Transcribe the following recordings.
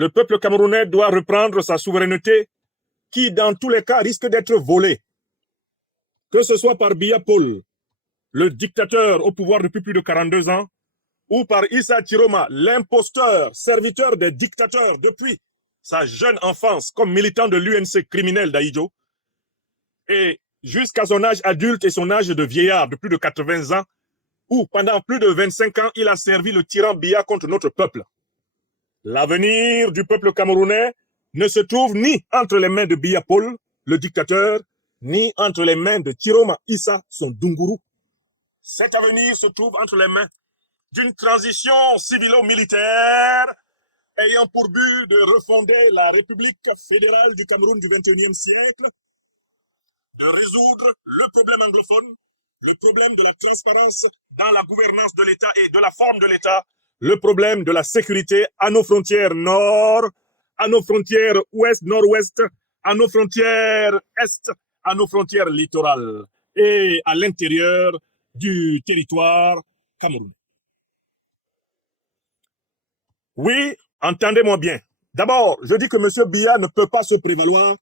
le peuple camerounais doit reprendre sa souveraineté qui, dans tous les cas, risque d'être volée. Que ce soit par Biya Paul, le dictateur au pouvoir depuis plus de 42 ans, ou par Issa Chiroma, l'imposteur, serviteur des dictateurs depuis sa jeune enfance comme militant de l'UNC criminel d'Aïdjo, et jusqu'à son âge adulte et son âge de vieillard de plus de 80 ans, où pendant plus de 25 ans, il a servi le tyran Biya contre notre peuple. L'avenir du peuple camerounais ne se trouve ni entre les mains de Biya Paul, le dictateur, ni entre les mains de Chiroma Issa, son Dunguru. Cet avenir se trouve entre les mains d'une transition civilo-militaire ayant pour but de refonder la République fédérale du Cameroun du XXIe siècle, de résoudre le problème anglophone, le problème de la transparence dans la gouvernance de l'État et de la forme de l'État, le problème de la sécurité à nos frontières nord, à nos frontières ouest, nord-ouest, à nos frontières est, à nos frontières littorales et à l'intérieur du territoire camerounais. Oui, entendez-moi bien. D'abord, je dis que M. Biya ne peut pas se prévaloir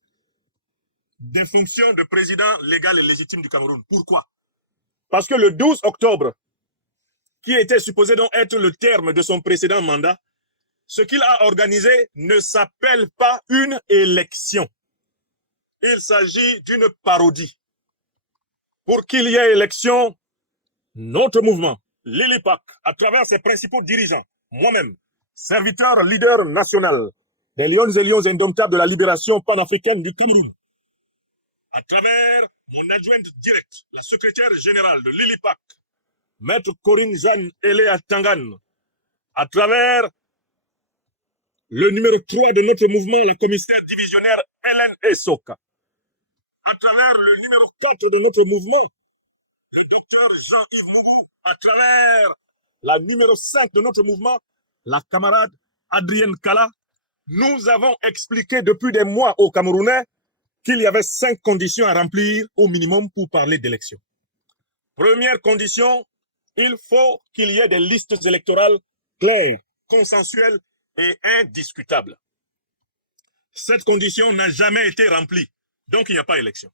des fonctions de président légal et légitime du Cameroun. Pourquoi? Parce que le 12 octobre, qui était supposé donc être le terme de son précédent mandat, ce qu'il a organisé ne s'appelle pas une élection. Il s'agit d'une parodie. Pour qu'il y ait élection, notre mouvement, l'ILIPAC, à travers ses principaux dirigeants, moi-même, serviteur leader national des Lions et Lions indomptables de la libération panafricaine du Cameroun, à travers mon adjointe directe, la secrétaire générale de l'ILIPAC, Maître Corinne Jeanne Eléa Tangan, à travers le numéro 3 de notre mouvement, la commissaire divisionnaire Hélène Essoka, à travers le numéro 4 de notre mouvement, le docteur Jean-Yves Mougou, à travers la numéro 5 de notre mouvement, la camarade Adrienne Kala, nous avons expliqué depuis des mois aux Camerounais qu'il y avait 5 conditions à remplir au minimum pour parler d'élection. Première condition, il faut qu'il y ait des listes électorales claires, consensuelles et indiscutables. Cette condition n'a jamais été remplie, donc il n'y a pas élection.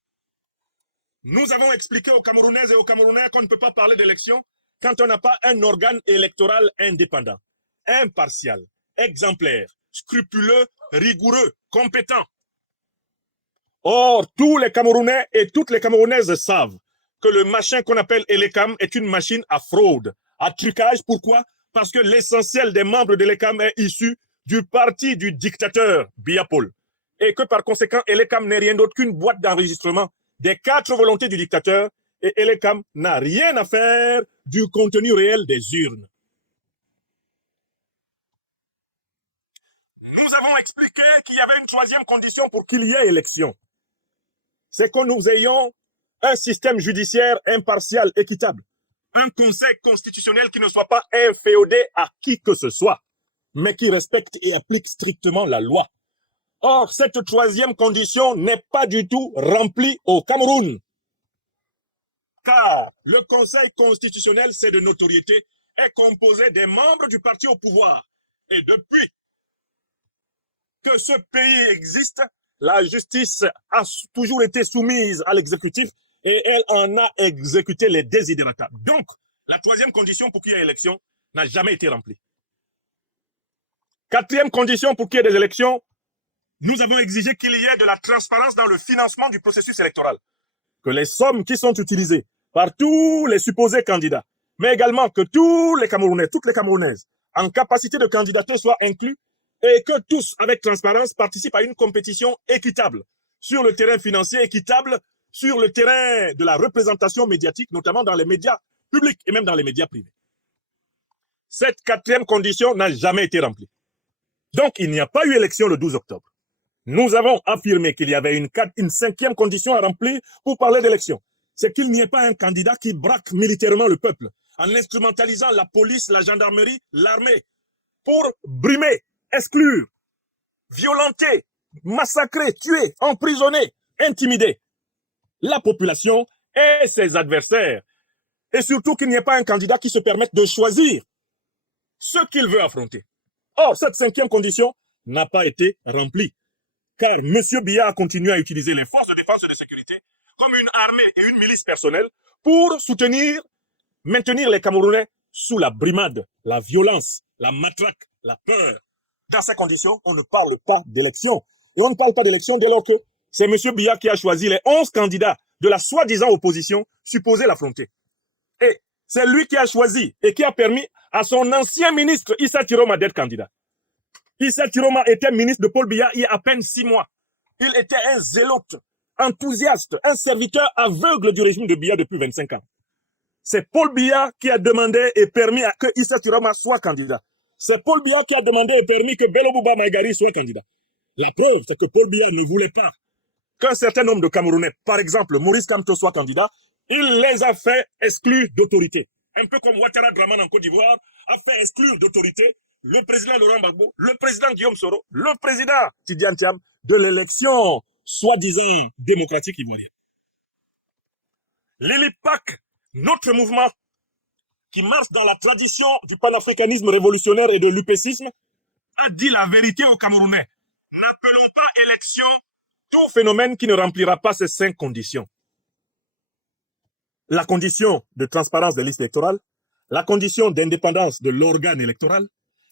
Nous avons expliqué aux Camerounaises et aux Camerounais qu'on ne peut pas parler d'élection quand on n'a pas un organe électoral indépendant, impartial, exemplaire, scrupuleux, rigoureux, compétent. Or, tous les Camerounais et toutes les Camerounaises savent que le machin qu'on appelle Elecam est une machine à fraude, à trucage. Pourquoi? Parce que l'essentiel des membres de l'Elecam est issu du parti du dictateur Biya Paul. Et que par conséquent, Elecam n'est rien d'autre qu'une boîte d'enregistrement des 4 volontés du dictateur, et Elecam n'a rien à faire du contenu réel des urnes. Nous avons expliqué qu'il y avait une 3e condition pour qu'il y ait élection. C'est que nous ayons un système judiciaire impartial, équitable, un conseil constitutionnel qui ne soit pas inféodé à qui que ce soit, mais qui respecte et applique strictement la loi. Or, cette 3e condition n'est pas du tout remplie au Cameroun. Car le Conseil constitutionnel, c'est de notoriété, est composé des membres du parti au pouvoir. Et depuis que ce pays existe, la justice a toujours été soumise à l'exécutif et elle en a exécuté les desiderata. Donc, la 3e condition pour qu'il y ait élection n'a jamais été remplie. 4e condition pour qu'il y ait des élections, nous avons exigé qu'il y ait de la transparence dans le financement du processus électoral. Que les sommes qui sont utilisées par tous les supposés candidats, mais également que tous les Camerounais, toutes les Camerounaises, en capacité de candidater soient inclus et que tous, avec transparence, participent à une compétition équitable sur le terrain financier, équitable sur le terrain de la représentation médiatique, notamment dans les médias publics et même dans les médias privés. Cette 4e condition n'a jamais été remplie. Donc, il n'y a pas eu élection le 12 octobre. Nous avons affirmé qu'il y avait une 5e condition à remplir pour parler d'élection. C'est qu'il n'y ait pas un candidat qui braque militairement le peuple en instrumentalisant la police, la gendarmerie, l'armée pour brimer, exclure, violenter, massacrer, tuer, emprisonner, intimider la population et ses adversaires. Et surtout qu'il n'y ait pas un candidat qui se permette de choisir ce qu'il veut affronter. Or, cette 5e condition n'a pas été remplie. Car M. Biya a continué à utiliser les forces de défense et de sécurité comme une armée et une milice personnelle pour maintenir les Camerounais sous la brimade, la violence, la matraque, la peur. Dans ces conditions, on ne parle pas d'élection. Et on ne parle pas d'élection dès lors que c'est M. Biya qui a choisi les 11 candidats de la soi-disant opposition supposée l'affronter. Et c'est lui qui a choisi et qui a permis à son ancien ministre Issa Tiroma d'être candidat. Issa Tiroma était ministre de Paul Biya il y a à peine 6 mois. Il était un zélote, enthousiaste, un serviteur aveugle du régime de Biya depuis 25 ans. C'est Paul Biya qui a demandé et permis à que Issa Tiroma soit candidat. C'est Paul Biya qui a demandé et permis que Bello Bouba Maïgari soit candidat. La preuve, c'est que Paul Biya ne voulait pas qu'un certain nombre de Camerounais, par exemple Maurice Kamto, soit candidat. Il les a fait exclure d'autorité. Un peu comme Ouattara Draman en Côte d'Ivoire a fait exclure d'autorité le président Laurent Gbagbo, le président Guillaume Soro, le président Tidiane Thiam de l'élection soi-disant démocratique ivoirienne. L'ILIPAC, notre mouvement qui marche dans la tradition du panafricanisme révolutionnaire et de l'upécisme, a dit la vérité aux Camerounais. N'appelons pas élection tout phénomène qui ne remplira pas ces 5 conditions. La condition de transparence des listes électorales, la condition d'indépendance de l'organe électoral,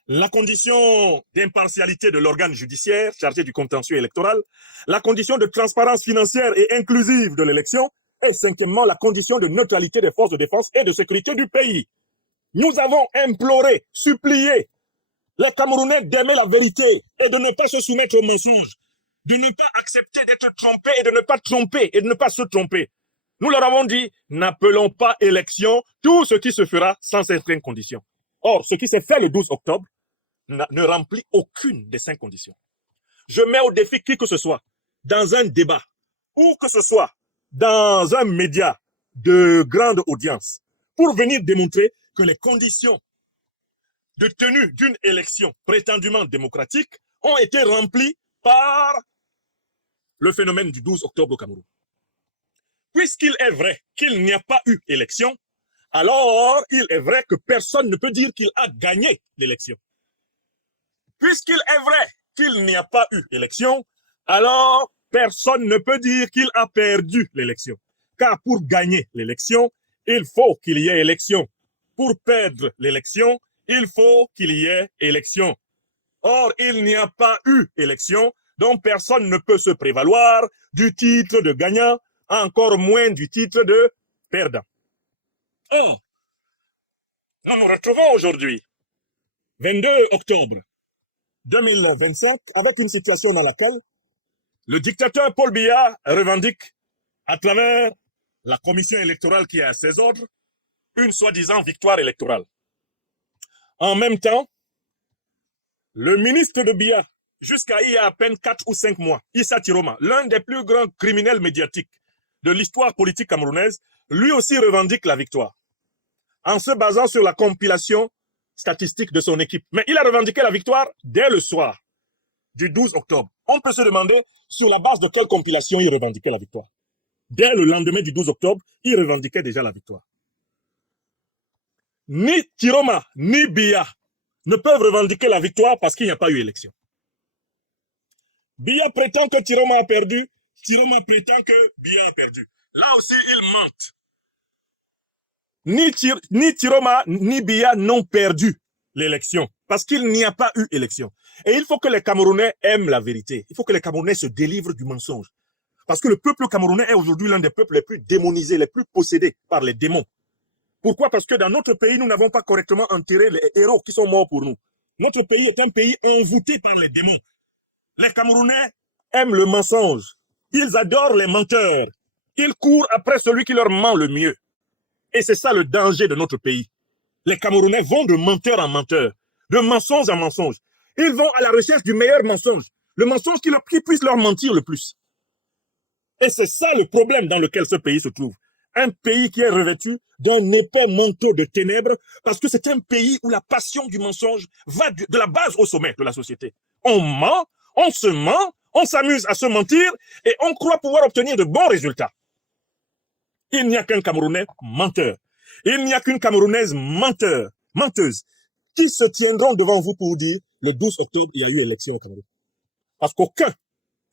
la condition d'impartialité de l'organe judiciaire chargé du contentieux électoral, la condition de transparence financière et inclusive de l'élection, et cinquièmement, la condition de neutralité des forces de défense et de sécurité du pays. Nous avons imploré, supplié les Camerounais d'aimer la vérité et de ne pas se soumettre aux mensonges, de ne pas accepter d'être trompés et de ne pas tromper et de ne pas se tromper. Nous leur avons dit, n'appelons pas élection tout ce qui se fera sans certaines conditions. Or, ce qui s'est fait le 12 octobre ne remplit aucune des 5 conditions. Je mets au défi qui que ce soit, dans un débat, ou que ce soit dans un média de grande audience, pour venir démontrer que les conditions de tenue d'une élection prétendument démocratique ont été remplies par le phénomène du 12 octobre au Cameroun. Puisqu'il est vrai qu'il n'y a pas eu élection, alors il est vrai que personne ne peut dire qu'il a gagné l'élection. Puisqu'il est vrai qu'il n'y a pas eu élection, alors personne ne peut dire qu'il a perdu l'élection. Car pour gagner l'élection, il faut qu'il y ait élection. Pour perdre l'élection, il faut qu'il y ait élection. Or, il n'y a pas eu élection, donc personne ne peut se prévaloir du titre de gagnant, encore moins du titre de perdant. Or, nous nous retrouvons aujourd'hui, 22 octobre 2025, avec une situation dans laquelle le dictateur Paul Biya revendique, à travers la commission électorale qui est à ses ordres, une soi-disant victoire électorale. En même temps, le ministre de Biya, jusqu'à il y a à peine 4 ou 5 mois, Issa Tiroma, l'un des plus grands criminels médiatiques de l'histoire politique camerounaise, lui aussi revendique la victoire, en se basant sur la compilation statistique de son équipe. Mais il a revendiqué la victoire dès le soir du 12 octobre. On peut se demander sur la base de quelle compilation il revendiquait la victoire. Dès le lendemain du 12 octobre, il revendiquait déjà la victoire. Ni Tiroma, ni Biya ne peuvent revendiquer la victoire parce qu'il n'y a pas eu élection. Biya prétend que Tiroma a perdu, Tiroma prétend que Biya a perdu. Là aussi, ils mentent. Ni Tiroma, ni Biya n'ont perdu l'élection parce qu'il n'y a pas eu élection. Et il faut que les Camerounais aiment la vérité. Il faut que les Camerounais se délivrent du mensonge. Parce que le peuple camerounais est aujourd'hui l'un des peuples les plus démonisés, les plus possédés par les démons. Pourquoi? Parce que dans notre pays, nous n'avons pas correctement enterré les héros qui sont morts pour nous. Notre pays est un pays envoûté par les démons. Les Camerounais aiment le mensonge. Ils adorent les menteurs. Ils courent après celui qui leur ment le mieux. Et c'est ça le danger de notre pays. Les Camerounais vont de menteur en menteur, de mensonge en mensonge. Ils vont à la recherche du meilleur mensonge, le mensonge qui puisse leur mentir le plus. Et c'est ça le problème dans lequel ce pays se trouve. Un pays qui est revêtu d'un épais manteau de ténèbres parce que c'est un pays où la passion du mensonge va de la base au sommet de la société. On ment, on se ment, on s'amuse à se mentir et on croit pouvoir obtenir de bons résultats. Il n'y a qu'un Camerounais menteur. Il n'y a qu'une Camerounaise menteuse qui se tiendront devant vous pour dire le 12 octobre, il y a eu élection au Cameroun. Parce qu'aucun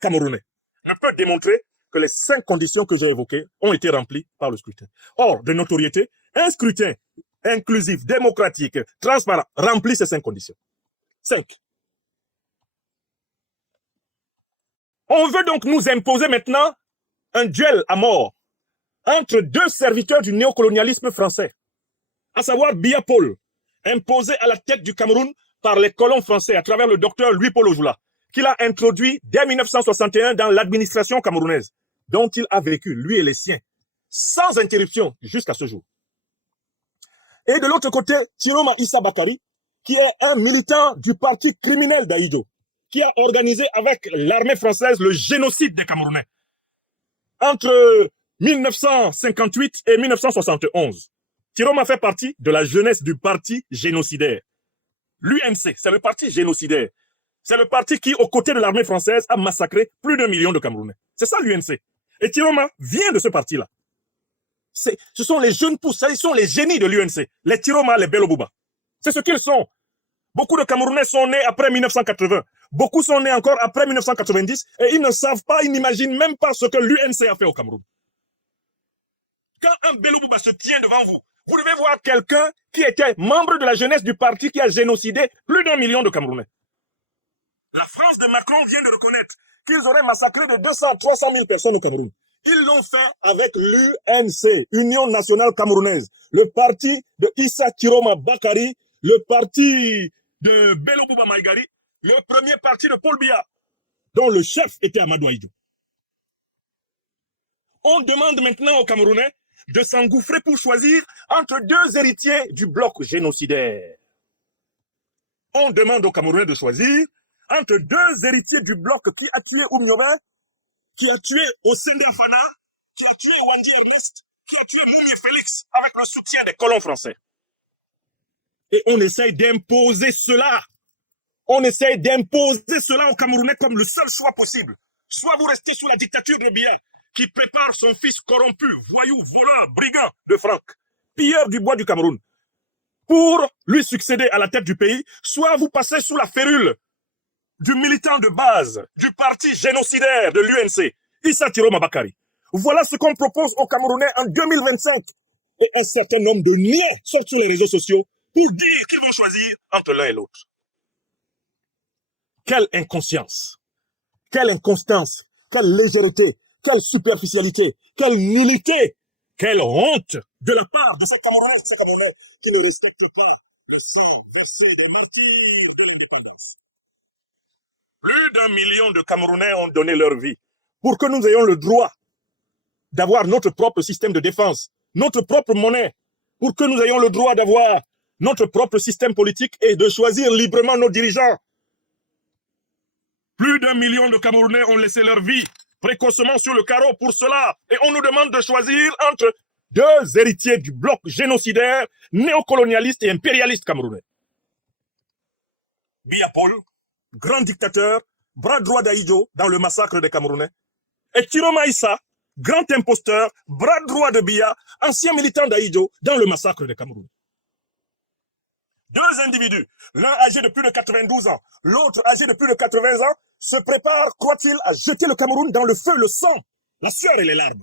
Camerounais ne peut démontrer que les 5 conditions que j'ai évoquées ont été remplies par le scrutin. Or, de notoriété, un scrutin inclusif, démocratique, transparent, remplit ces 5 conditions. 5. On veut donc nous imposer maintenant un duel à mort entre 2 serviteurs du néocolonialisme français, à savoir Biya Paul, imposé à la tête du Cameroun par les colons français à travers le docteur Louis-Paul Ojula, qu'il a introduit dès 1961 dans l'administration camerounaise, dont il a vécu, lui et les siens, sans interruption jusqu'à ce jour. Et de l'autre côté, Tiroma Issa Bakari, qui est un militant du parti criminel d'Aïdjo, qui a organisé avec l'armée française le génocide des Camerounais entre 1958 et 1971. Tiroma fait partie de la jeunesse du parti génocidaire. L'UNC, c'est le parti génocidaire. C'est le parti qui, aux côtés de l'armée française, a massacré plus d'1 million de Camerounais. C'est ça l'UNC. Et Tiroma vient de ce parti-là. Ce sont les jeunes pousses, ce sont les génies de l'UNC. Les Tiroma, les Belobouba. C'est ce qu'ils sont. Beaucoup de Camerounais sont nés après 1980. Beaucoup sont nés encore après 1990 et ils ne savent pas, ils n'imaginent même pas ce que l'UNC a fait au Cameroun. Quand un Belobouba se tient devant vous, vous devez voir quelqu'un qui était membre de la jeunesse du parti qui a génocidé plus d'1 million de Camerounais. La France de Macron vient de reconnaître qu'ils auraient massacré de 200 à 300 000 personnes au Cameroun. Ils l'ont fait avec l'UNC, Union nationale camerounaise, le parti de Issa Tiroma Bakari, le parti de Belobouba Maïgari, le premier parti de Paul Biya, dont le chef était Amadou Ahidjo. On demande maintenant aux Camerounais de s'engouffrer pour choisir entre 2 héritiers du bloc génocidaire. On demande aux Camerounais de choisir entre 2 héritiers du bloc qui a tué Oumioba, qui a tué Osenda Fana, qui a tué Wandi Ernest, qui a tué Moumie Félix avec le soutien des colons français. Et on essaye d'imposer cela. On essaye d'imposer cela aux Camerounais comme le seul choix possible. Soit vous restez sous la dictature de Biya, qui prépare son fils corrompu, voyou, voleur, brigand de Franck, pilleur du bois du Cameroun, pour lui succéder à la tête du pays, soit vous passez sous la férule du militant de base, du parti génocidaire de l'UNC, Issa Tiroma Bakari. Voilà ce qu'on propose aux Camerounais en 2025. Et un certain nombre de niais sortent sur les réseaux sociaux pour dire qu'ils vont choisir entre l'un et l'autre. Quelle inconscience, quelle inconstance, quelle légèreté, quelle superficialité, quelle nullité, quelle honte de la part de ces Camerounais qui ne respectent pas le sang versé des martyrs de l'indépendance. Plus d'1 million de Camerounais ont donné leur vie pour que nous ayons le droit d'avoir notre propre système de défense, notre propre monnaie, pour que nous ayons le droit d'avoir notre propre système politique et de choisir librement nos dirigeants. Plus d'1 million de Camerounais ont laissé leur vie précocement sur le carreau pour cela. Et on nous demande de choisir entre 2 héritiers du bloc génocidaire, néocolonialiste et impérialiste camerounais. Biya Paul, grand dictateur, bras droit d'Ahidjo dans le massacre des Camerounais. Et Tiroma Issa, grand imposteur, bras droit de Biya, ancien militant d'Ahidjo dans le massacre des Camerounais. 2 individus, l'un âgé de plus de 92 ans, l'autre âgé de plus de 80 ans, se préparent, croit-il, à jeter le Cameroun dans le feu, le sang, la sueur et les larmes.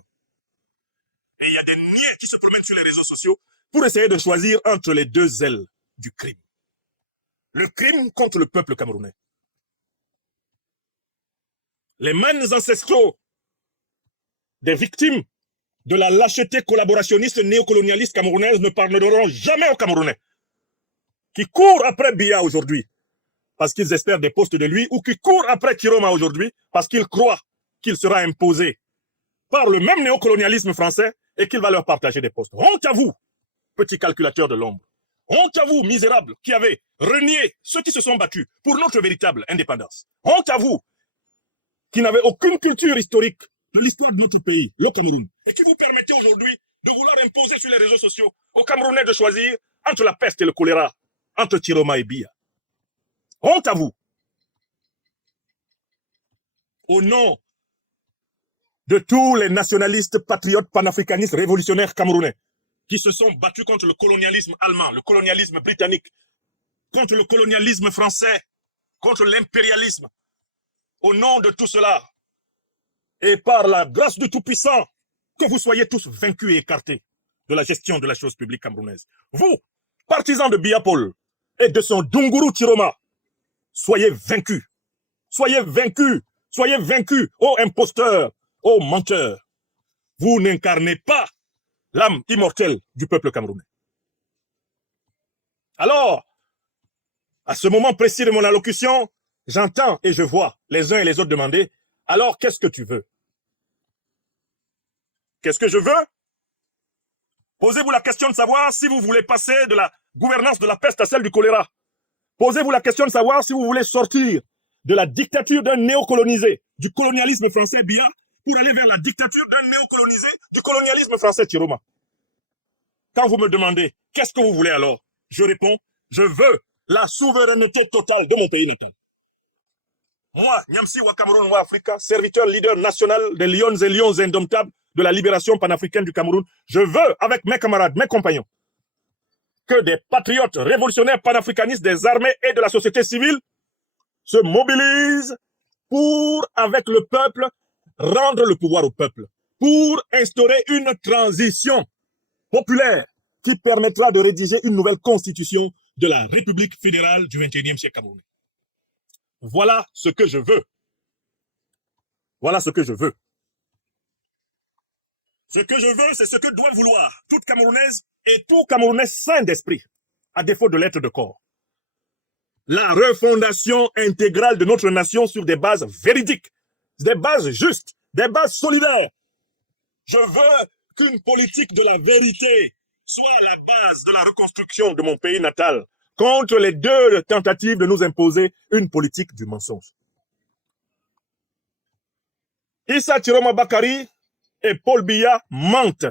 Et il y a des niais qui se promènent sur les réseaux sociaux pour essayer de choisir entre les 2 ailes du crime. Le crime contre le peuple camerounais. Les mêmes ancestraux des victimes de la lâcheté collaborationniste néocolonialiste camerounaise ne pardonneront jamais aux Camerounais qui courent après Biya aujourd'hui parce qu'ils espèrent des postes de lui, ou qui courent après Tiroma aujourd'hui parce qu'ils croient qu'il sera imposé par le même néocolonialisme français et qu'il va leur partager des postes. Honte à vous, petit calculateur de l'ombre. Honte à vous, misérables, qui avez renié ceux qui se sont battus pour notre véritable indépendance. Honte à vous, qui n'avez aucune culture historique de l'histoire de notre pays, le Cameroun, et qui vous permettez aujourd'hui de vouloir imposer sur les réseaux sociaux aux Camerounais de choisir entre la peste et le choléra, entre Tiroma et Biya. Honte à vous. Au nom de tous les nationalistes, patriotes, panafricanistes, révolutionnaires camerounais qui se sont battus contre le colonialisme allemand, le colonialisme britannique, contre le colonialisme français, contre l'impérialisme. Au nom de tout cela, et par la grâce du Tout-Puissant, que vous soyez tous vaincus et écartés de la gestion de la chose publique camerounaise. Vous, partisans de Biya Paul et de son Dunguru Chiroma, soyez vaincus. Soyez vaincus. Soyez vaincus, ô imposteurs, ô menteurs. Vous n'incarnez pas l'âme immortelle du peuple camerounais. Alors, à ce moment précis de mon allocution, j'entends et je vois les uns et les autres demander, alors qu'est-ce que tu veux? Qu'est-ce que je veux? Posez-vous la question de savoir si vous voulez passer de la gouvernance de la peste à celle du choléra. Posez-vous la question de savoir si vous voulez sortir de la dictature d'un néocolonisé, du colonialisme français Biya, pour aller vers la dictature d'un néocolonisé, du colonialisme français Chiroma. Quand vous me demandez, qu'est-ce que vous voulez alors? Je réponds, je veux la souveraineté totale de mon pays natal. Moi, Nyamsi wa Cameroun wa Africa, serviteur leader national des lions et lions indomptables de la libération panafricaine du Cameroun, je veux, avec mes camarades, mes compagnons, que des patriotes révolutionnaires panafricanistes des armées et de la société civile se mobilisent pour, avec le peuple, rendre le pouvoir au peuple, pour instaurer une transition populaire qui permettra de rédiger une nouvelle constitution de la République fédérale du XXIe siècle camerounais. Voilà ce que je veux. Voilà ce que je veux. Ce que je veux, c'est ce que doit vouloir toute Camerounaise et tout Camerounais sain d'esprit, à défaut de l'être de corps. La refondation intégrale de notre nation sur des bases véridiques, des bases justes, des bases solidaires. Je veux qu'une politique de la vérité soit la base de la reconstruction de mon pays natal contre les deux tentatives de nous imposer une politique du mensonge. Issa Chiroma Bakari et Paul Biya mentent.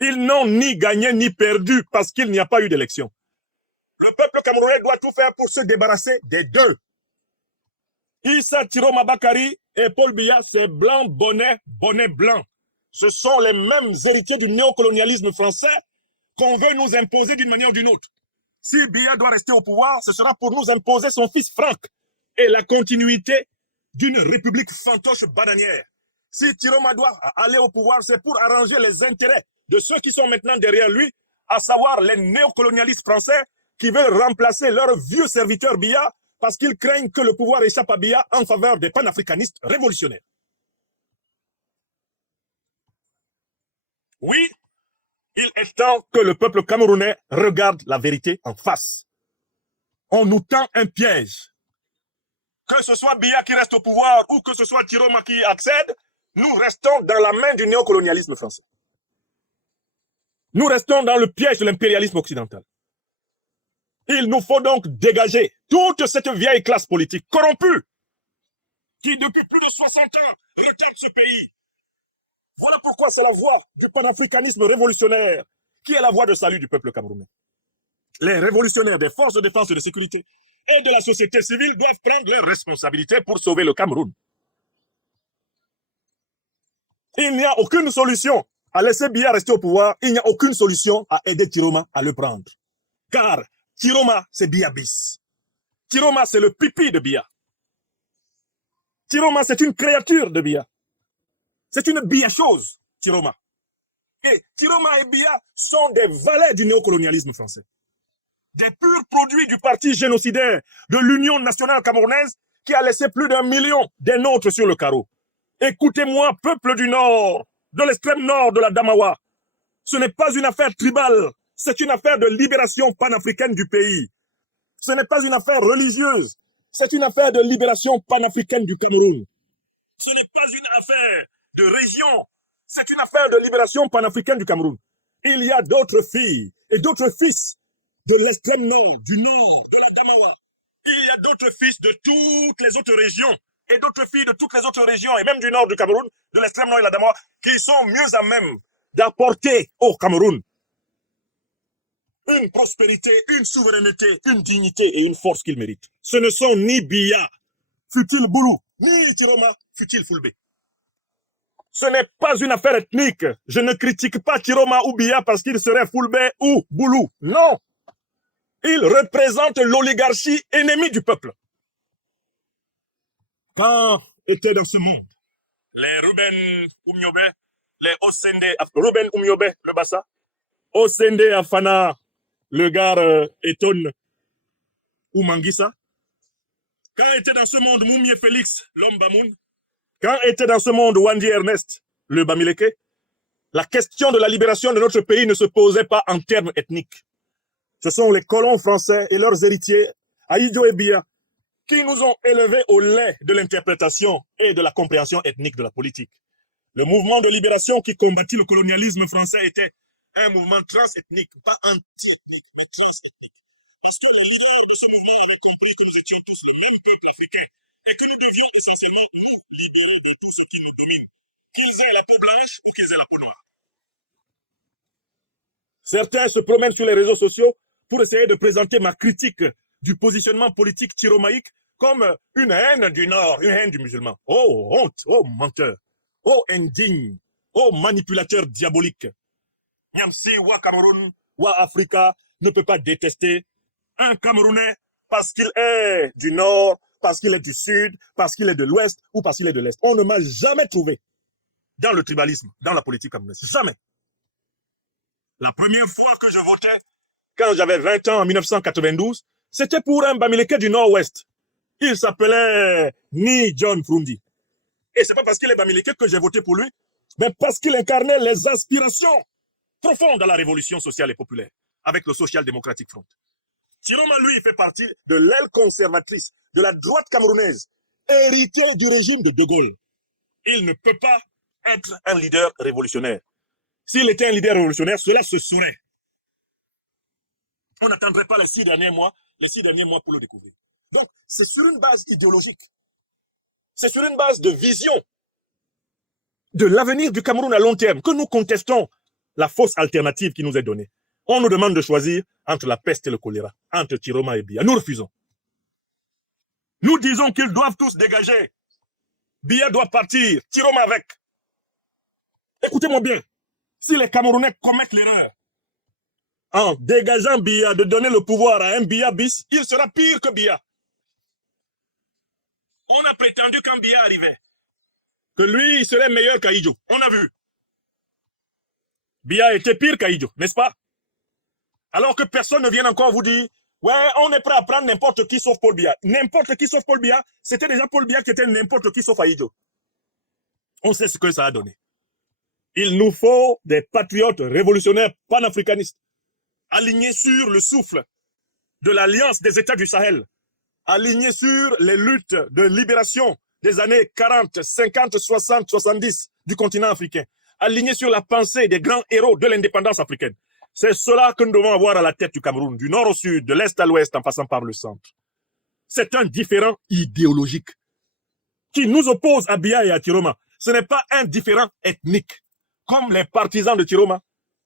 Ils n'ont ni gagné ni perdu parce qu'il n'y a pas eu d'élection. Le peuple camerounais doit tout faire pour se débarrasser des deux. Issa Chiroma Bakari et Paul Biya, c'est blanc, bonnet, bonnet blanc. Ce sont les mêmes héritiers du néocolonialisme français qu'on veut nous imposer d'une manière ou d'une autre. Si Biya doit rester au pouvoir, ce sera pour nous imposer son fils Franck et la continuité d'une république fantoche bananière. Si Chiroma doit aller au pouvoir, c'est pour arranger les intérêts de ceux qui sont maintenant derrière lui, à savoir les néocolonialistes français qui veulent remplacer leur vieux serviteur Biya parce qu'ils craignent que le pouvoir échappe à Biya en faveur des panafricanistes révolutionnaires. Oui, il est temps que le peuple camerounais regarde la vérité en face. On nous tend un piège. Que ce soit Biya qui reste au pouvoir ou que ce soit Chiroma qui accède, nous restons dans la main du néocolonialisme français. Nous restons dans le piège de l'impérialisme occidental. Il nous faut donc dégager toute cette vieille classe politique corrompue qui, depuis plus de 60 ans, retarde ce pays. Voilà pourquoi c'est la voie du panafricanisme révolutionnaire qui est la voie de salut du peuple camerounais. Les révolutionnaires des forces de défense et de sécurité et de la société civile doivent prendre leurs responsabilités pour sauver le Cameroun. Il n'y a aucune solution à laisser Biya rester au pouvoir. Il n'y a aucune solution à aider Chiroma à le prendre. Car Chiroma, c'est Biya bis. Chiroma, c'est le pipi de Biya. Chiroma, c'est une créature de Biya. C'est une Biya chose, Chiroma. Et Chiroma et Biya sont des valets du néocolonialisme français. Des purs produits du parti génocidaire de l'Union nationale camerounaise qui a laissé plus d'1 million des nôtres sur le carreau. Écoutez-moi, peuple du Nord, de l'extrême nord de la Damawa. Ce n'est pas une affaire tribale, c'est une affaire de libération panafricaine du pays. Ce n'est pas une affaire religieuse, c'est une affaire de libération panafricaine du Cameroun. Ce n'est pas une affaire de région, c'est une affaire de libération panafricaine du Cameroun. Il y a d'autres filles et d'autres fils de l'extrême nord, du nord, de la Damawa. Il y a d'autres fils de toutes les autres régions et d'autres filles de toutes les autres régions, et même du nord du Cameroun, de l'extrême nord et de la Damawa, qui sont mieux à même d'apporter au Cameroun une prospérité, une souveraineté, une dignité et une force qu'il mérite. Ce ne sont ni Biya, fut-il Boulou, ni Chiroma, fut-il Fulbe. Ce n'est pas une affaire ethnique. Je ne critique pas Chiroma ou Biya parce qu'il serait Fulbe ou Boulou. Non. Il représente l'oligarchie ennemie du peuple. Quand étaient dans ce monde les Ruben Umyobe, les Osende, Ruben Umyobe, le Bassa, Osende Afana, le gars Eton Umangisa, quand était dans ce monde Moumie Félix, l'homme Bamoun, quand était dans ce monde Wandi Ernest, le Bamileke, la question de la libération de notre pays ne se posait pas en termes ethniques. Ce sont les colons français et leurs héritiers, Aïdjo et Bia, qui nous ont élevés au lait de l'interprétation et de la compréhension ethnique de la politique. Le mouvement de libération qui combattit le colonialisme français était un mouvement transethnique, pas anti-transethnique. L'histoire de ce mouvement a compris que nous étions tous le même peuple africain et que nous devions essentiellement nous libérer de tout ce qui nous domine, qu'ils aient la peau blanche ou qu'ils aient la peau noire. Certains se promènent sur les réseaux sociaux pour essayer de présenter ma critique du positionnement politique tiromaïque comme une haine du Nord, une haine du musulman. Oh, honte, oh, menteur, oh, indigne, oh, manipulateur diabolique. Niamsi, Wa Cameroun, Wa Africa ne peut pas détester un Camerounais parce qu'il est du Nord, parce qu'il est du Sud, parce qu'il est de l'Ouest ou parce qu'il est de l'Est. On ne m'a jamais trouvé dans le tribalisme, dans la politique camerounaise. Jamais. La première fois que je votais, quand j'avais 20 ans en 1992, c'était pour un Bamileke du Nord-Ouest. Il s'appelait Ni John Frundi. Et c'est pas parce qu'il est Bamileke que j'ai voté pour lui, mais parce qu'il incarnait les aspirations profondes de la révolution sociale et populaire, avec le Social Democratic Front. Tiroma, lui, fait partie de l'aile conservatrice de la droite camerounaise, héritier du régime de De Gaulle. Il ne peut pas être un leader révolutionnaire. S'il était un leader révolutionnaire, cela se saurait. On n'attendrait pas les 6 derniers mois pour le découvrir. Donc, c'est sur une base idéologique. C'est sur une base de vision de l'avenir du Cameroun à long terme que nous contestons la fausse alternative qui nous est donnée. On nous demande de choisir entre la peste et le choléra, entre Tiroma et Bia. Nous refusons. Nous disons qu'ils doivent tous dégager. Bia doit partir, Tiroma avec. Écoutez-moi bien. Si les Camerounais commettent l'erreur en dégageant Bia de donner le pouvoir à un Bia bis, il sera pire que Bia. On a prétendu quand Bia arrivait que lui, il serait meilleur qu'Aïdjo. On a vu. Bia était pire qu'Aïdjo, n'est-ce pas? Alors que personne ne vient encore vous dire, ouais, on est prêt à prendre n'importe qui sauf Paul Bia. N'importe qui sauf Paul Bia, c'était déjà Paul Bia qui était n'importe qui sauf Aïdjo. On sait ce que ça a donné. Il nous faut des patriotes révolutionnaires panafricanistes, alignés sur le souffle de l'Alliance des États du Sahel, alignés sur les luttes de libération des années 40, 50, 60, 70 du continent africain, alignés sur la pensée des grands héros de l'indépendance africaine. C'est cela que nous devons avoir à la tête du Cameroun, du nord au sud, de l'est à l'ouest, en passant par le centre. C'est un différent idéologique qui nous oppose à Bia et à Tiroma. Ce n'est pas un différent ethnique, comme les partisans de Tiroma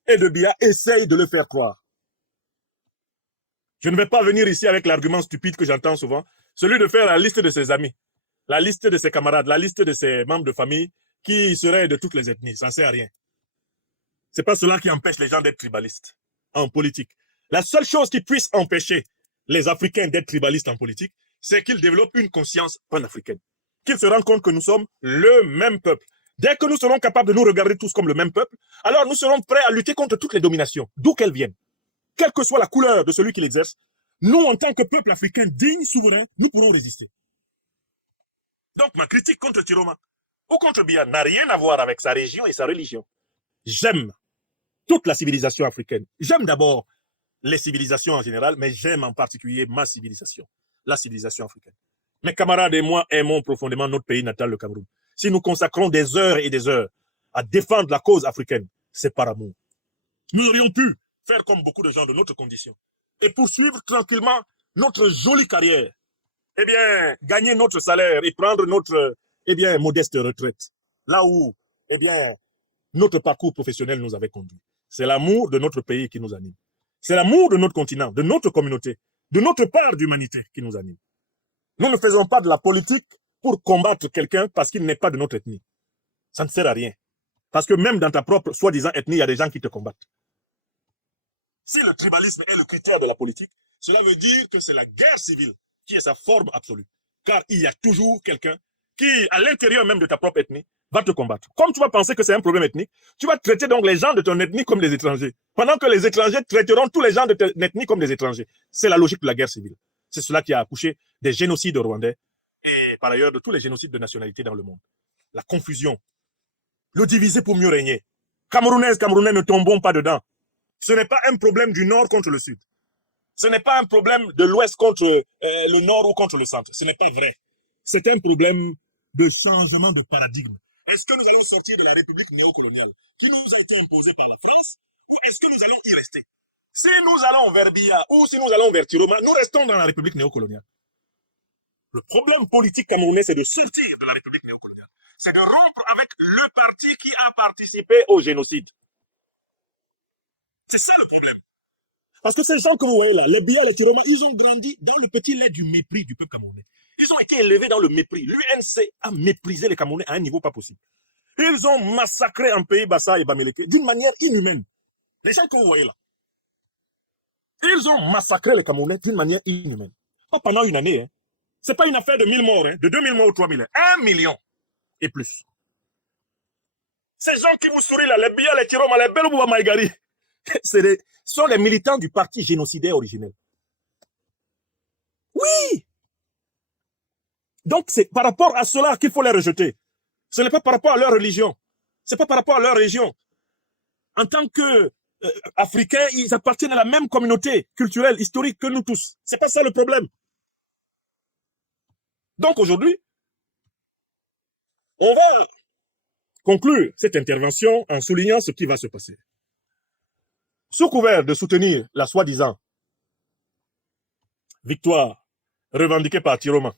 et de Bia essayent de le faire croire. Je ne vais pas venir ici avec l'argument stupide que j'entends souvent, celui de faire la liste de ses amis, la liste de ses camarades, la liste de ses membres de famille qui seraient de toutes les ethnies. Ça ne sert à rien. Ce n'est pas cela qui empêche les gens d'être tribalistes en politique. La seule chose qui puisse empêcher les Africains d'être tribalistes en politique, c'est qu'ils développent une conscience panafricaine, qu'ils se rendent compte que nous sommes le même peuple. Dès que nous serons capables de nous regarder tous comme le même peuple, alors nous serons prêts à lutter contre toutes les dominations, d'où qu'elles viennent. Quelle que soit la couleur de celui qui l'exerce, nous, en tant que peuple africain digne, souverain, nous pourrons résister. Donc, ma critique contre Tiroma ou contre Bia n'a rien à voir avec sa région et sa religion. J'aime toute la civilisation africaine. J'aime d'abord les civilisations en général, mais j'aime en particulier ma civilisation, la civilisation africaine. Mes camarades et moi aimons profondément notre pays natal, le Cameroun. Si nous consacrons des heures et des heures à défendre la cause africaine, c'est par amour. Nous aurions pu faire comme beaucoup de gens de notre condition et poursuivre tranquillement notre jolie carrière. Eh bien, gagner notre salaire et prendre notre, modeste retraite. Là où, notre parcours professionnel nous avait conduit. C'est l'amour de notre pays qui nous anime. C'est l'amour de notre continent, de notre communauté, de notre part d'humanité qui nous anime. Nous ne faisons pas de la politique pour combattre quelqu'un parce qu'il n'est pas de notre ethnie. Ça ne sert à rien. Parce que même dans ta propre soi-disant ethnie, il y a des gens qui te combattent. Si le tribalisme est le critère de la politique, cela veut dire que c'est la guerre civile qui est sa forme absolue. Car il y a toujours quelqu'un qui, à l'intérieur même de ta propre ethnie, va te combattre. Comme tu vas penser que c'est un problème ethnique, tu vas traiter donc les gens de ton ethnie comme des étrangers, pendant que les étrangers traiteront tous les gens de ton ethnie comme des étrangers. C'est la logique de la guerre civile. C'est cela qui a accouché des génocides rwandais et par ailleurs de tous les génocides de nationalité dans le monde. La confusion, le diviser pour mieux régner. Camerounaises, Camerounais, ne tombons pas dedans. Ce n'est pas un problème du nord contre le sud. Ce n'est pas un problème de l'ouest contre le nord ou contre le centre. Ce n'est pas vrai. C'est un problème de changement de paradigme. Est-ce que nous allons sortir de la République néocoloniale qui nous a été imposée par la France ou est-ce que nous allons y rester? Si nous allons vers Biya ou si nous allons vers Tiroma, nous restons dans la République néocoloniale. Le problème politique camerounais, c'est de sortir de la République néocoloniale. C'est de rompre avec le parti qui a participé au génocide. C'est ça le problème. Parce que ces gens que vous voyez là, les Biya, les Tiroma, ils ont grandi dans le petit lait du mépris du peuple camerounais. Ils ont été élevés dans le mépris. L'UNC a méprisé les Camerounais à un niveau pas possible. Ils ont massacré un pays, Bassa et Bamileke, d'une manière inhumaine. Les gens que vous voyez là, ils ont massacré les Camerounais d'une manière inhumaine. Pas pendant une année. Hein. Ce n'est pas une affaire de 1000 morts, hein, de 2000 morts ou 3000. Hein. 1 million et plus. Ces gens qui vous sourient là, les Biya, les Tiroma, les Belobouba Maïgari, sont les militants du parti génocidaire originel. Oui! Donc, c'est par rapport à cela qu'il faut les rejeter. Ce n'est pas par rapport à leur religion. Ce n'est pas par rapport à leur région. En tant qu'Africains, ils appartiennent à la même communauté culturelle, historique que nous tous. Ce n'est pas ça le problème. Donc, aujourd'hui, on va conclure cette intervention en soulignant ce qui va se passer. Sous couvert de soutenir la soi-disant victoire revendiquée par Tiroma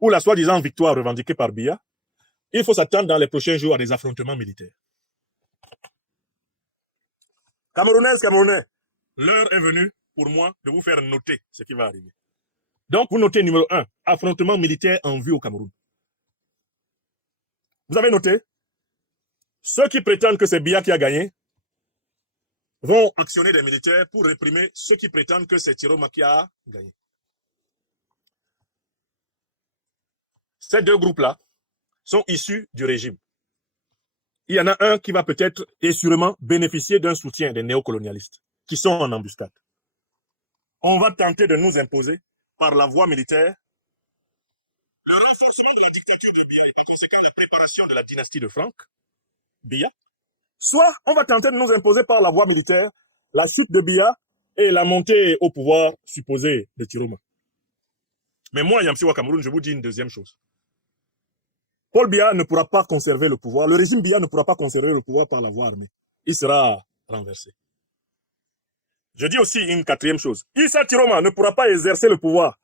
ou la soi-disant victoire revendiquée par Biya, il faut s'attendre dans les prochains jours à des affrontements militaires. Camerounaises, Camerounais, l'heure est venue pour moi de vous faire noter ce qui va arriver. Donc, vous notez numéro 1, affrontement militaire en vue au Cameroun. Vous avez noté? Ceux qui prétendent que c'est Biya qui a gagné vont actionner des militaires pour réprimer ceux qui prétendent que c'est Tiroma qui a gagné. Ces deux groupes-là sont issus du régime. Il y en a un qui va peut-être et sûrement bénéficier d'un soutien des néocolonialistes qui sont en embuscade. On va tenter de nous imposer par la voie militaire le renforcement de la dictature de Biya et par conséquent la préparation de la dynastie de Franck, Biya. Soit on va tenter de nous imposer par la voie militaire la chute de Biya et la montée au pouvoir supposée de Tiroma. Mais moi, Yamsiwa Cameroun, je vous dis une deuxième chose. Paul Biya ne pourra pas conserver le pouvoir. Le régime Biya ne pourra pas conserver le pouvoir par la voie armée. Il sera renversé. Je dis aussi une quatrième chose. Issa Tiroma ne pourra pas exercer le pouvoir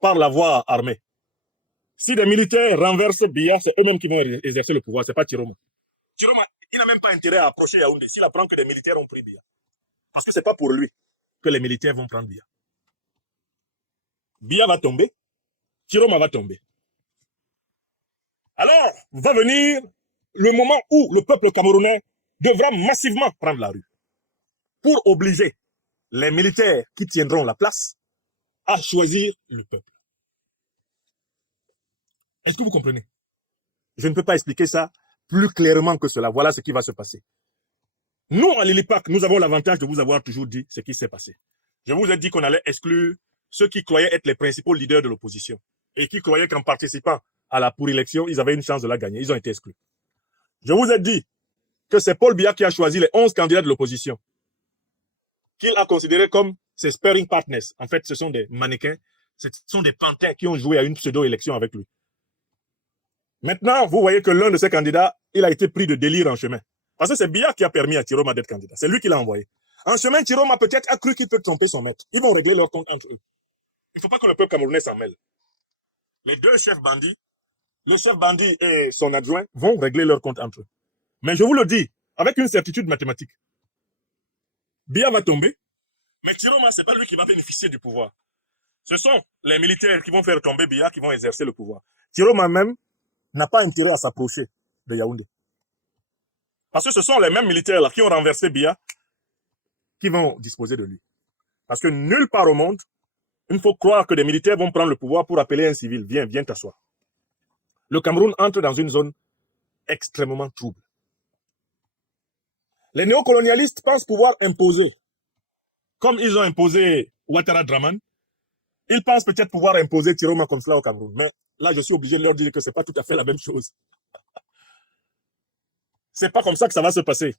par la voie armée. Si des militaires renversent Biya, c'est eux-mêmes qui vont exercer le pouvoir, ce n'est pas Tiroma. Tiroma, il n'a même pas intérêt à approcher Yaoundé s'il apprend que des militaires ont pris Biya. Parce que ce n'est pas pour lui que les militaires vont prendre Biya. Biya va tomber, Tiroma va tomber. Alors, va venir le moment où le peuple camerounais devra massivement prendre la rue pour obliger les militaires qui tiendront la place à choisir le peuple. Est-ce que vous comprenez? Je ne peux pas expliquer ça plus clairement que cela. Voilà ce qui va se passer. Nous, à l'ILIPAC, nous avons l'avantage de vous avoir toujours dit ce qui s'est passé. Je vous ai dit qu'on allait exclure ceux qui croyaient être les principaux leaders de l'opposition et qui croyaient qu'en participant à la pour-élection, ils avaient une chance de la gagner. Ils ont été exclus. Je vous ai dit que c'est Paul Biya qui a choisi les 11 candidats de l'opposition, qu'il a considérés comme ses sparring partners. En fait, ce sont des mannequins, ce sont des pantins qui ont joué à une pseudo-élection avec lui. Maintenant, vous voyez que l'un de ces candidats, il a été pris de délire en chemin. Parce que c'est Biya qui a permis à Tiroma d'être candidat. C'est lui qui l'a envoyé. En chemin, Tiroma peut-être a cru qu'il peut tromper son maître. Ils vont régler leur compte entre eux. Il ne faut pas que le peuple camerounais s'en mêle. Les deux chefs bandits, le chef bandit et son adjoint, vont régler leur compte entre eux. Mais je vous le dis, avec une certitude mathématique, Biya va tomber, mais Tiroma, ce n'est pas lui qui va bénéficier du pouvoir. Ce sont les militaires qui vont faire tomber Biya qui vont exercer le pouvoir. Tiroma même n'a pas intérêt à s'approcher de Yaoundé. Parce que ce sont les mêmes militaires là qui ont renversé Biya qui vont disposer de lui. Parce que nulle part au monde, il faut croire que des militaires vont prendre le pouvoir pour appeler un civil. Viens t'asseoir. le Cameroun entre dans une zone extrêmement trouble. Les néocolonialistes pensent pouvoir imposer, comme ils ont imposé Ouattara Draman, ils pensent peut-être pouvoir imposer Tiroma comme cela au Cameroun. Mais là, je suis obligé de leur dire que ce n'est pas tout à fait la même chose. Ce n'est pas comme ça que ça va se passer.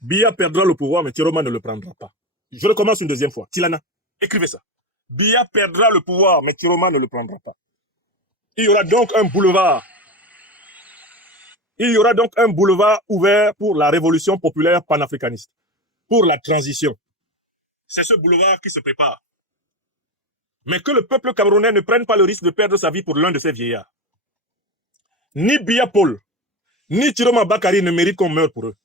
Biya perdra le pouvoir, mais Tiroma ne le prendra pas. Je recommence une deuxième fois. Tilana, écrivez ça. Biya perdra le pouvoir, mais Tiroma ne le prendra pas. Il y aura donc un boulevard. Il y aura donc un boulevard ouvert pour la révolution populaire panafricaniste, pour la transition. C'est ce boulevard qui se prépare. Mais que le peuple camerounais ne prenne pas le risque de perdre sa vie pour l'un de ces vieillards. Ni Biya Paul, ni Tiroma Bakari ne méritent qu'on meure pour eux.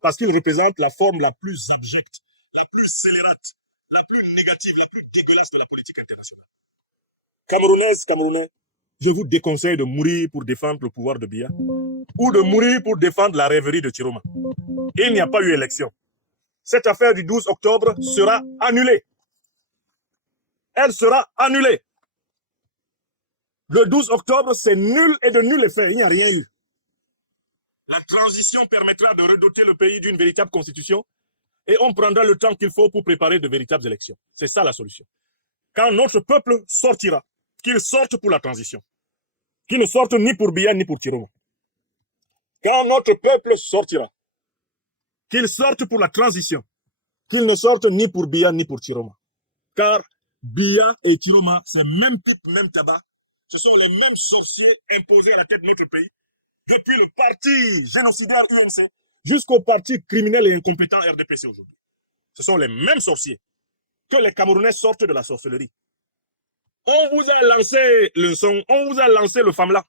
Parce qu'ils représentent la forme la plus abjecte, la plus scélérate, la plus négative, la plus dégueulasse de la politique internationale. Camerounaises, Camerounais, je vous déconseille de mourir pour défendre le pouvoir de Biya ou de mourir pour défendre la rêverie de Tiroma. Il n'y a pas eu élection. Cette affaire du 12 octobre sera annulée. Elle sera annulée. Le 12 octobre, c'est nul et de nul effet. Il n'y a rien eu. La transition permettra de redoter le pays d'une véritable constitution et on prendra le temps qu'il faut pour préparer de véritables élections. C'est ça la solution. Quand notre peuple sortira, qu'il sorte pour la transition. Qu'il ne sorte ni pour Biya ni pour Tiroma. Quand notre peuple sortira, qu'il sorte pour la transition. Qu'il ne sorte ni pour Biya ni pour Tiroma. Car Biya et Tiroma, c'est même type, même tabac. Ce sont les mêmes sorciers imposés à la tête de notre pays. Depuis le parti génocidaire UNC jusqu'au parti criminel et incompétent RDPC aujourd'hui. Ce sont les mêmes sorciers. Que les Camerounais sortent de la sorcellerie. On vous a lancé le son, on vous a lancé le FAMLA.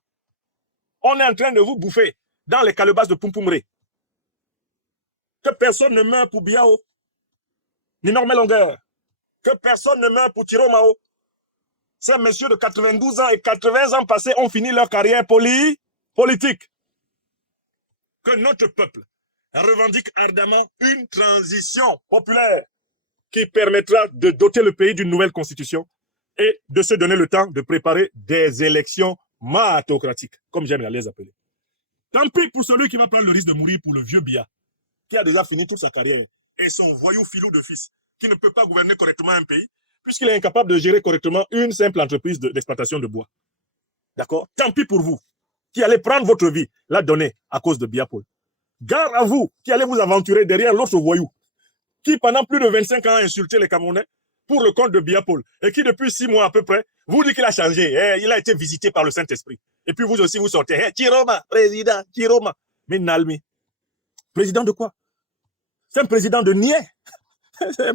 On est en train de vous bouffer dans les calebasses de Pumpumré. Que personne ne meurt pour Biao, ni Normel Longueur. Que personne ne meurt pour Tiromao. Ces messieurs de 92 ans et 80 ans passés ont fini leur carrière politique. Que notre peuple revendique ardemment une transition populaire qui permettra de doter le pays d'une nouvelle constitution et de se donner le temps de préparer des élections matocratiques, comme j'aime les appeler. Tant pis pour celui qui va prendre le risque de mourir pour le vieux Biya, qui a déjà fini toute sa carrière, et son voyou filou de fils, qui ne peut pas gouverner correctement un pays, puisqu'il est incapable de gérer correctement une simple entreprise d'exploitation de bois. D'accord? Tant pis pour vous, qui allez prendre votre vie, la donner à cause de Biya Paul. Gare à vous, qui allez vous aventurer derrière l'autre voyou, qui pendant plus de 25 ans a insulté les Camerounais pour le compte de Biya Paul, et qui depuis 6 mois à peu près, vous dit qu'il a changé, il a été visité par le Saint-Esprit. Et puis vous aussi, vous sortez, Tiroma, président, Tiroma. Mais Nalmi, président de quoi? C'est un président de niais. C'est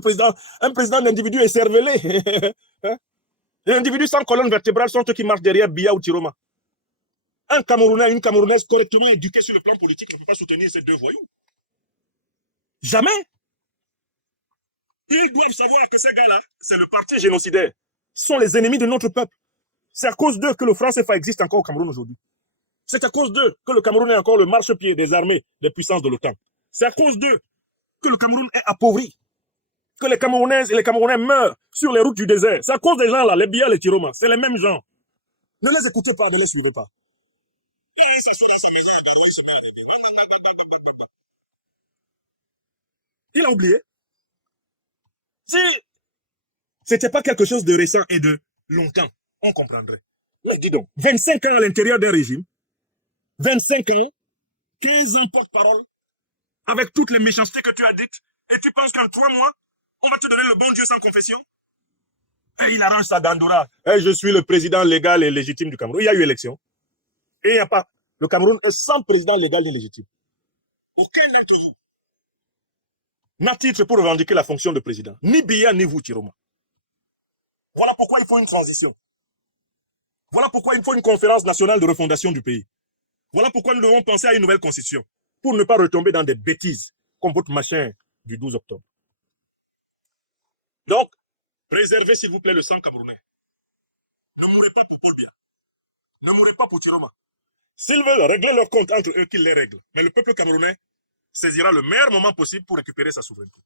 un président d'individus écervelés. Les individus sans colonne vertébrale sont ceux qui marchent derrière Biya ou Tiroma. Un Camerounais, une Camerounaise correctement éduquée sur le plan politique ne peut pas soutenir ces deux voyous. Jamais. Ils doivent savoir que ces gars-là, c'est le parti génocidaire. Ce sont les ennemis de notre peuple. C'est à cause d'eux que le franc CFA existe encore au Cameroun aujourd'hui. C'est à cause d'eux que le Cameroun est encore le marchepied des armées, des puissances de l'OTAN. C'est à cause d'eux que le Cameroun est appauvri. Que les Camerounaises et les Camerounais meurent sur les routes du désert. C'est à cause des gens là, les Biya, les Tiroma. C'est les mêmes gens. Ne les écoutez pas, ne les suivez pas. Il a oublié. Si c'était pas quelque chose de récent et de longtemps, on comprendrait. Mais dis donc, 25 ans à l'intérieur d'un régime, 25 ans, 15 ans porte-parole, avec toutes les méchancetés que tu as dites, et tu penses qu'en 3 mois, on va te donner le bon Dieu sans confession? Et il arrange ça d'Andoura. Je suis le président légal et légitime du Cameroun. Il y a eu élection. Et il n'y a pas. Le Cameroun est sans président légal ni légitime. Aucun d'entre vous n'a titre pour revendiquer la fonction de président. Ni Biya, ni vous, Tiroma. Voilà pourquoi il faut une transition. Voilà pourquoi il faut une conférence nationale de refondation du pays. Voilà pourquoi nous devons penser à une nouvelle constitution, pour ne pas retomber dans des bêtises, comme votre machin du 12 octobre. Donc, préservez s'il vous plaît le sang camerounais. Ne mourrez pas pour Paul Biya. Ne mourrez pas pour Tiroma. S'ils veulent régler leurs comptes entre eux, qu'ils les règlent. Mais le peuple camerounais saisira le meilleur moment possible pour récupérer sa souveraineté.